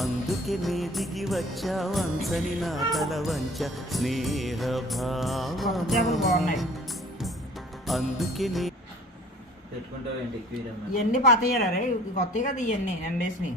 అందుకే నీ దిగి వచ్చా వంచని నా తల వంచ స్నేహ భావం అందుకే నీ ఇవన్నీ పాతయ్యారా రే కొత్తవి కదా ఇవన్నీ ఎండేసినాయి.